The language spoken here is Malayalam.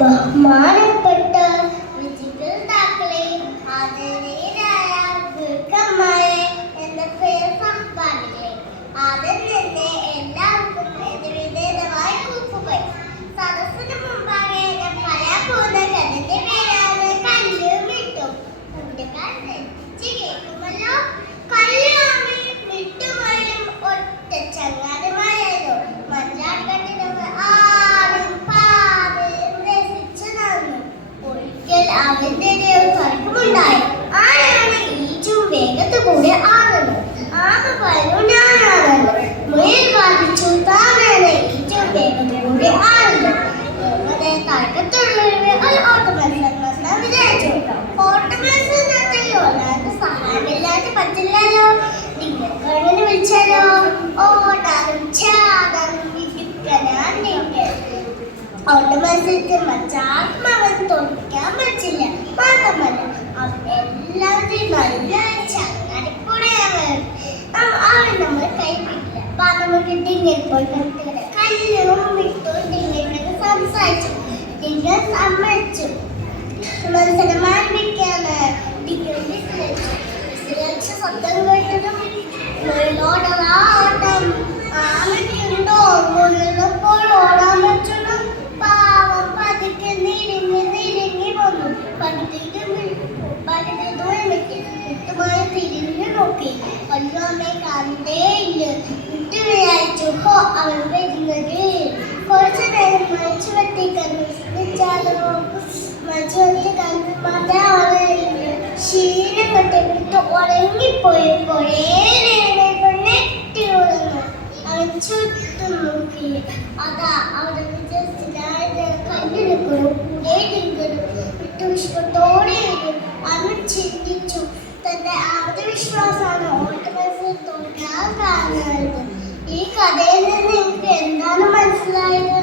ബഹുമാനപ്പെട്ട വിജിതാക്കളെ, ആദരണീയരായ ഗുരുക്കന്മാരെ, എന്റെ പ്രിയ സഹപാഠികളെ, ആദ്യം തന്നെ എല്ലാവർക്കും എന്റെ വിനീതമായ കൂപ്പുകൈ. സദസ്സിന് മുമ്പാകെ ഞാൻ പറയാൻ പോകുന്ന കഥന്റെ പേരാണ് കല്ലും മിട്ടും. കൂട്ടുകാർ കേൾക്കുമല്ലോ. കല്ലുമാമി മിട്ടുമായും ഒറ്റ ചങ്ങാതിമാരായിരുന്നു. മഞ്ചാടിക്കട്ടിലൊക്കെ ആടും പാടും രസിച്ചു നടന്നു. ഒരിക്കൽ അവന്റെ ഒരു തർക്കമുണ്ടായി. ആരാണ് ഈച്ചും വേഗത്ത് കൂടെ ആടുന്നത്? ആകെ പറഞ്ഞു ഞാനാണല്ലോ. മുയൽ വാദിച്ചു താനാണ് ഈച്ചും വേഗത്ത് കൂടെ ആടുന്നത്. തർക്കത്തുള്ളവരെ ഒരു ഓട്ടമത്സരം വിചാരിച്ചു. ഓട്ടമത്സരത്തിൽ ഒരാൾക്ക് സഹായമില്ലാതെ പറ്റില്ലല്ലോ. നിങ്ങൾക്ക് അങ്ങനെ വിളിച്ചാലോ? ഓടാനും ചാടാനും ഓട്ടമത്സരത്തിൽ മറ്റാത്മാവൻ തോൽക്കാൻ പറ്റില്ല. മാത്രമല്ല എല്ലാവരും നല്ല ചങ്ങാടിക്കൂടെയാണ്. അവൻ നമ്മൾ കൈപ്പിടില്ല. അപ്പൊ നമുക്ക് ഡിങ്ങിപ്പോൾ കല്ലും വിട്ടു ഡിങ്ങിട്ട് സംസാരിച്ചു. ഡിങ്ങ സമ്മതിച്ചു. മത്സരം ആരംഭിക്കാണ്. വിസിലടിച്ച ശബ്ദം കേട്ടതും ഓട്ടം ആമയ്ക്കുണ്ടോ മുഴുവപ്പോൾ ഓടാൻ പറ്റുന്നു. പാവം പതുക്കെ നിരങ്ങി വന്നു. പടുത്തുമായി തിരിഞ്ഞു നോക്കി. കൊല്ലുമ്മയെ കണ്ടേയില്ല. വിട്ടു വിചാരിച്ചു, ഹോ അവൻ വരുന്നത്. കുറച്ചു നേരം മരിച്ചു വെട്ടി കണ്ടു. മരിച്ചു കണ്ടു മതമാണ് ക്ഷീണം കെട്ടിട്ട് ഉറങ്ങിപ്പോയി. കുറേ നേരം നെട്ടി ഉറങ്ങു. അവൻ ചുറ്റും നോക്കി. അതാ അവിടെ കണ്ടു നിൽക്കുന്നു. കൂടെ നിൽക്കുന്നു. വിട്ടുവിശ്വത്തോടെ അവൻ ചിന്തിച്ചു. തന്റെ ആത്മവിശ്വാസമാണ് ഓട്ടമത്സരം തോൽക്കാൻ കാരണം. ഈ കഥയിൽ നിന്ന് എനിക്ക് എന്താണ് മനസ്സിലായത്?